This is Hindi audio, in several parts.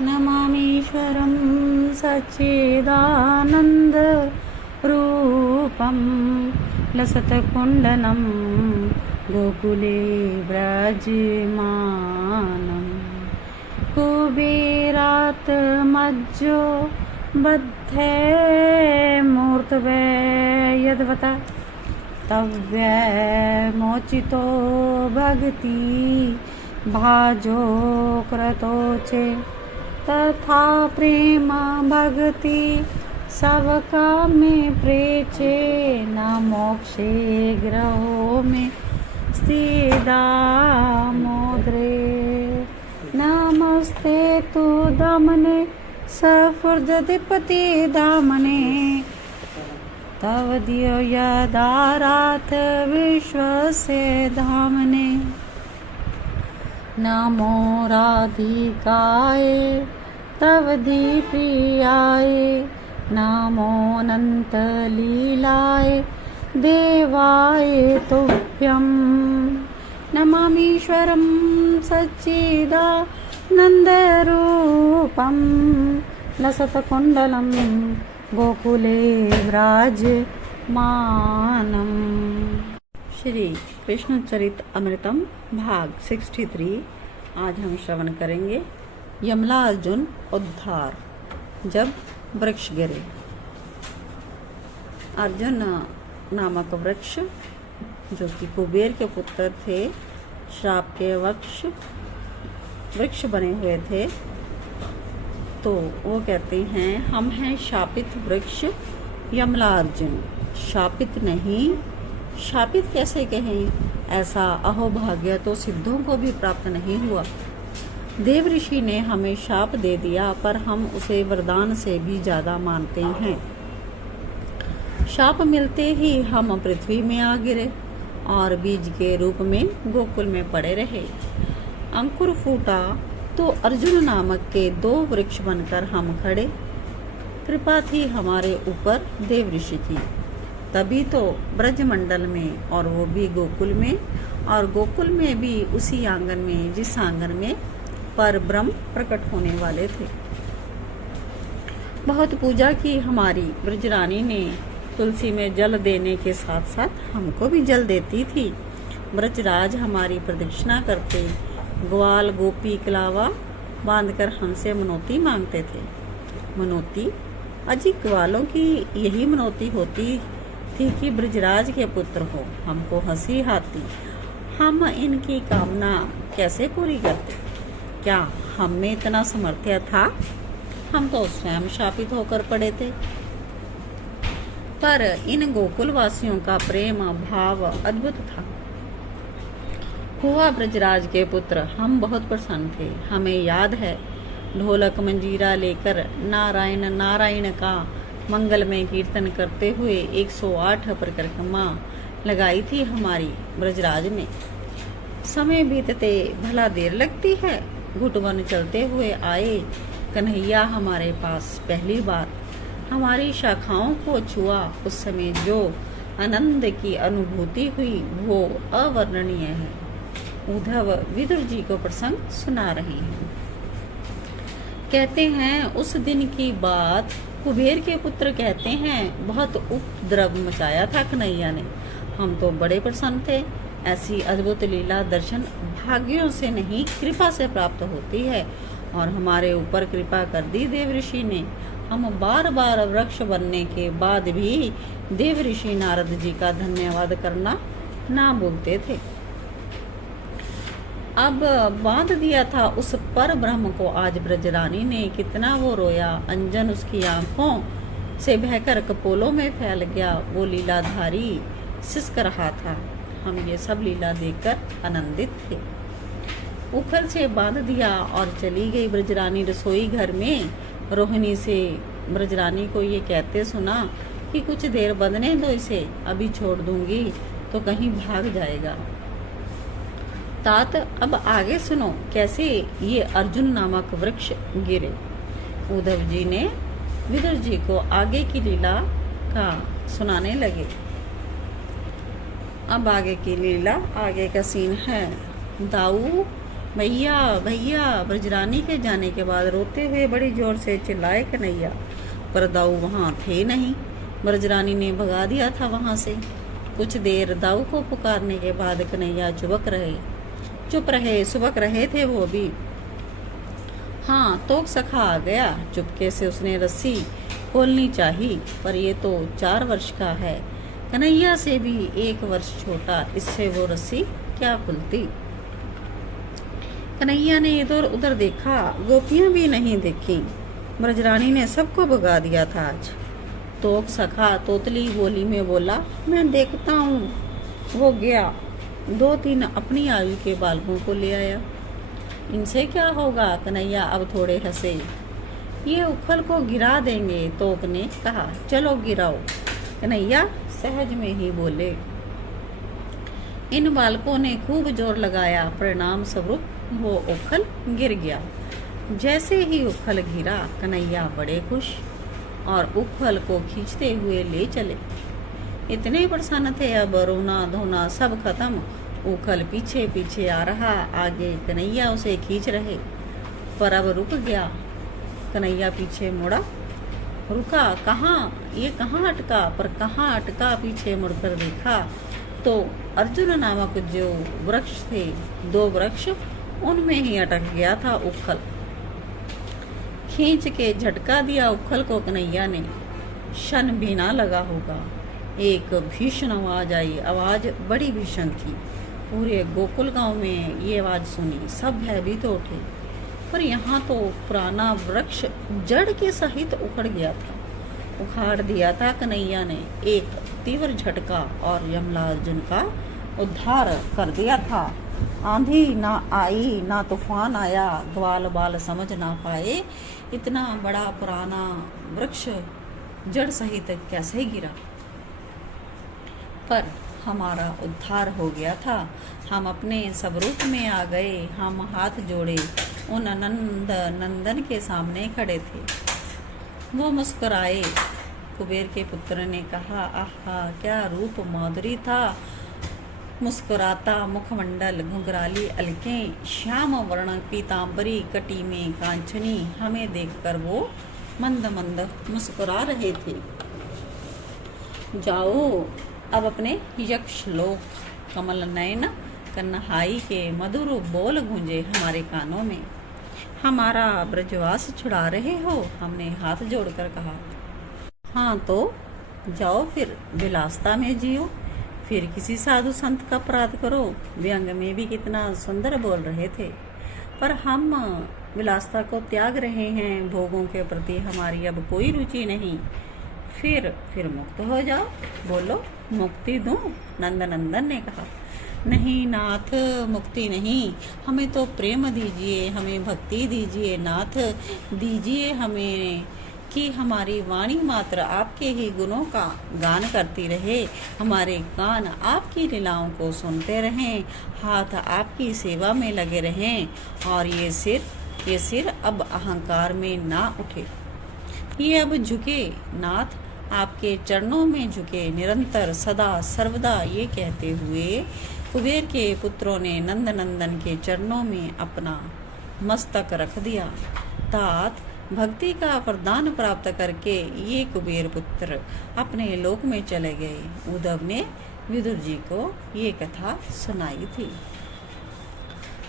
नमामीश्वरं सच्चिदानन्दरूपं लसत्कुण्डलं गोकुले व्रजमानं कुबेरात् मज्जो बद्धे मूर्तवे यद्वता तव्यमोचितो भगति भाजो क्रतो चे तथा प्रेम भक्ति सबका में प्रेचे न मोक्षे ग्रहो में स्थिदा मोद्रे नमस्ते तु दमने सफुर्दधिपति दामने तव दियो यदारात विश्वसे धामने नमो राधिकाय तव प्रियाय नमो अनंत लीलाय देवाय तुभ्यं नमामीश्वरं सच्चिदानन्दरूपं लसत्कुण्डलं गोकुले विराजमानम्। श्री कृष्ण चरित अमृतम भाग 63। आज हम श्रवण करेंगे यमला अर्जुन उद्धार। जब वृक्ष गिरे। अर्जुन नामक वृक्ष जो कि कुबेर के पुत्र थे, श्राप के वृक्ष बने हुए थे, तो वो कहते हैं हम हैं शापित वृक्ष यमला अर्जुन। शापित नहीं, शापित कैसे कहें? ऐसा अहोभाग्य तो सिद्धों को भी प्राप्त नहीं हुआ। देव ऋषि ने हमें शाप दे दिया, पर हम उसे वरदान से भी ज्यादा मानते हैं। शाप मिलते ही हम पृथ्वी में आ गिरे और बीज के रूप में गोकुल में पड़े रहे। अंकुर फूटा तो अर्जुन नामक के 2 वृक्ष बनकर हम खड़े। कृपा थी हमारे ऊपर देव ऋषि की, तभी तो ब्रजमंडल में, और वो भी गोकुल में, और गोकुल में भी उसी आंगन में जिस आंगन में पर ब्रह्म प्रकट होने वाले थे। बहुत पूजा की हमारी ब्रजरानी ने। तुलसी में जल देने के साथ साथ हमको भी जल देती थी। ब्रजराज हमारी प्रदक्षिणा करते, ग्वाल गोपी कलावा बांधकर हमसे मनौती मांगते थे। मनौती अजी ग्वालों की यही मनौती होती थी कि ब्रजराज के पुत्र हो। हमको हंसी आती। हम इनकी कामना कैसे पूरी करते? क्या हम में इतना सामर्थ्य था? हम तो स्वयं शापित होकर पड़े थे। पर इन गोकुल वासियों का प्रेम भाव अद्भुत था। हुआ ब्रजराज के पुत्र, हम बहुत प्रसन्न थे। हमें याद है ढोलक मंजीरा लेकर नारायण नारायण का मंगलमय कीर्तन करते हुए 108 परिक्रमा लगाई थी हमारी ब्रजराज ने। समय बीतते भला देर लगती है। घुटवन चलते हुए आए कन्हैया हमारे पास पहली बार। हमारी शाखाओं को छुआ। उस समय जो आनंद की अनुभूति हुई वो अवर्णनीय है। उद्धव विदुर जी को प्रसंग सुना रहे हैं। कहते हैं उस दिन की बात कुबेर के पुत्र कहते हैं, बहुत उपद्रव मचाया था कन्हैया ने। हम तो बड़े प्रसन्न थे। ऐसी अद्भुत लीला दर्शन भाग्यों से नहीं, कृपा से प्राप्त होती है, और हमारे ऊपर कृपा कर दी देव ऋषि ने। हम बार बार वृक्ष बनने के बाद भी देव ऋषि नारद जी का धन्यवाद करना ना भूलते थे। अब बांध दिया था उस पर ब्रह्म को आज ब्रजरानी ने। कितना वो रोया। अंजन उसकी आंखों से बहकर कपोलों में फैल गया। वो लीलाधारी सिसक रहा था। हम ये सब लीला देखकर आनंदित थे। ऊपर से बांध दिया और चली गई ब्रजरानी रसोई घर में। रोहिणी से ब्रजरानी को ये कहते सुना कि कुछ देर बंधने दो इसे, अभी छोड़ दूंगी तो कहीं भाग जाएगा। तात अब आगे सुनो कैसे ये अर्जुन नामक वृक्ष गिरे। उद्धव जी ने विदुर जी को आगे की लीला का सुनाने लगे। अब आगे की लीला, आगे का सीन है। दाऊ भैया भैया। ब्रजरानी के जाने के बाद रोते हुए बड़ी जोर से चिल्लाए कन्हैया, पर दाऊ वहाँ थे नहीं। ब्रजरानी ने भगा दिया था वहाँ से। कुछ देर दाऊ को पुकारने के बाद कन्हैया चुप रहे सुबक रहे थे वो भी। हाँ, तोक सखा आ गया। चुपके से उसने रस्सी खोलनी चाहिए, पर ये तो 4 वर्ष का है, कन्हैया से भी 1 वर्ष छोटा, इससे वो रस्सी क्या खुलती। कन्हैया ने इधर उधर देखा, गोपियां भी नहीं देखी। ब्रजरानी ने सबको भगा दिया था आज। तोक सखा तोतली बोली में बोला, मैं देखता हूँ। वो गया, 2-3 अपनी आयु के बालकों को ले आया। इनसे क्या होगा, कन्हैया अब थोड़े हंसे। ये उखल को गिरा देंगे, तोक ने कहा। चलो गिराओ, कन्हैया सहज में ही बोले। इन बालकों ने खूब जोर लगाया, परिणाम स्वरूप वो उखल गिर गया। जैसे ही उखल गिरा, कन्हैया बड़े खुश और उखल को खींचते हुए ले चले। इतने प्रसन्न थे, अब रोना धोना सब खत्म। उखल पीछे पीछे आ रहा, आगे कन्हैया उसे खींच रहे, पर अब रुक गया। कन्हैया पीछे मुड़ा, रुका। ये कहाँ अटका, पर कहाँ अटका, पीछे मुड़कर देखा तो अर्जुन नामक जो वृक्ष थे, 2 वृक्ष, उनमें ही अटक गया था उखल। खींच के झटका दिया उखल को कन्हैया ने। क्षण भी ना लगा होगा, एक भीषण आवाज आई। आवाज बड़ी भीषण थी। पूरे गोकुल गांव में ये आवाज सुनी, सब भयभीत तो उठे। पर यहाँ तो पुराना वृक्ष जड़ के सहित उखड़ गया था। उखाड़ दिया था कन्हैया ने एक तीव्र झटका, और यमलार्जुन का उद्धार कर दिया था। आंधी ना आई ना तूफान आया, ग्वाल बाल समझ ना पाए, इतना बड़ा पुराना वृक्ष जड़ सहित कैसे गिरा। पर हमारा उद्धार हो गया था। हम अपने स्वरूप में आ गए। हम हाथ जोड़े उन नंदन के सामने खड़े थे। वो मुस्कुराए। कुबेर के पुत्र ने कहा, आहा क्या रूप माधुरी था। मुस्कुराता मुखमंडल, घुंघराली अलकें, श्याम वर्ण पीतांबरी, कटी में कांचनी। हमें देखकर वो मंद मंद मुस्कुरा रहे थे। जाओ अब अपने यक्ष लोक। कमल नयन कन्हाई के मधुर बोल गूंजे हमारे कानों में। हमारा ब्रजवास छुड़ा रहे हो, हमने हाथ जोड़कर कहा। हाँ तो जाओ फिर विलासता में जियो, फिर किसी साधु संत का अपराध करो। व्यंग में भी कितना सुंदर बोल रहे थे। पर हम विलासता को त्याग रहे हैं, भोगों के प्रति हमारी अब कोई रुचि नहीं। फिर मुक्त हो जाओ। बोलो मुक्ति दूं? नंदनंदन ने कहा। नहीं नाथ, मुक्ति नहीं, हमें तो प्रेम दीजिए, हमें भक्ति दीजिए। नाथ दीजिए हमें कि हमारी वाणी मात्र आपके ही गुणों का गान करती रहे, हमारे कान आपकी लीलाओं को सुनते रहें, हाथ आपकी सेवा में लगे रहें, और ये सिर अब अहंकार में ना उठे। ये अब झुके नाथ, आपके चरणों में झुके निरंतर सदा सर्वदा। ये कहते हुए कुबेर के पुत्रों ने नंदनंदन के चरणों में अपना मस्तक रख दिया। तात भक्ति का वरदान प्राप्त करके ये कुबेर पुत्र अपने लोक में चले गए। उद्धव ने विदुर जी को ये कथा सुनाई थी।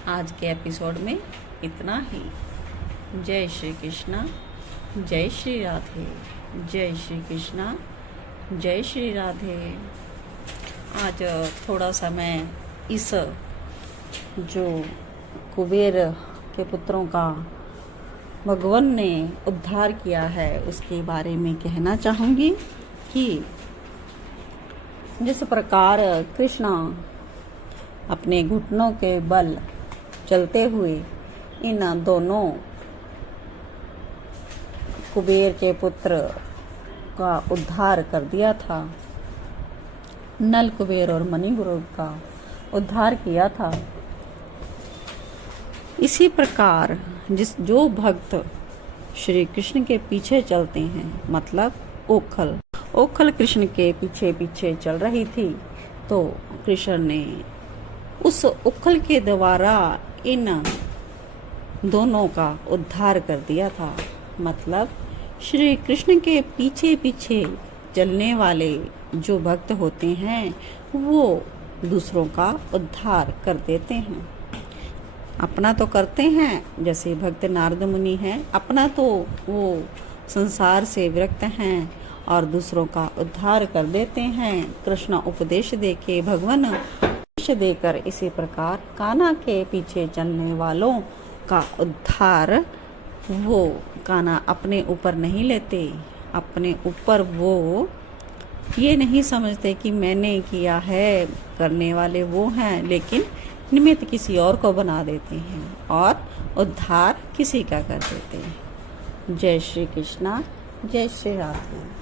आज के एपिसोड में इतना ही। जय श्री कृष्णा, जय श्री राधे। जय श्री कृष्णा, जय श्री राधे। आज थोड़ा सा मैं इस जो कुबेर के पुत्रों का भगवान ने उद्धार किया है उसके बारे में कहना चाहूँगी कि जिस प्रकार कृष्ण अपने घुटनों के बल चलते हुए इन दोनों कुबेर के पुत्र का उद्धार कर दिया था, नल कुबेर और मणिग्रोव का उद्धार किया था, इसी प्रकार जो भक्त श्री कृष्ण के पीछे चलते हैं, मतलब ओखल कृष्ण के पीछे पीछे चल रही थी, तो कृष्ण ने उस उखल के द्वारा इन दोनों का उद्धार कर दिया था। मतलब श्री कृष्ण के पीछे पीछे चलने वाले जो भक्त होते हैं वो दूसरों का उद्धार कर देते हैं। अपना तो करते हैं, जैसे भक्त नारद मुनि हैं, अपना तो वो संसार से विरक्त हैं और दूसरों का उद्धार कर देते हैं। कृष्ण उपदेश देके, भगवान उपदेश देकर इसी प्रकार कान्हा के पीछे चलने वालों का उद्धार वो कान्हा अपने ऊपर नहीं लेते। अपने ऊपर वो ये नहीं समझते कि मैंने किया है, करने वाले वो हैं, लेकिन निमित्त किसी और को बना देते हैं और उद्धार किसी का कर देते हैं। जय श्री कृष्णा, जय श्री राधे।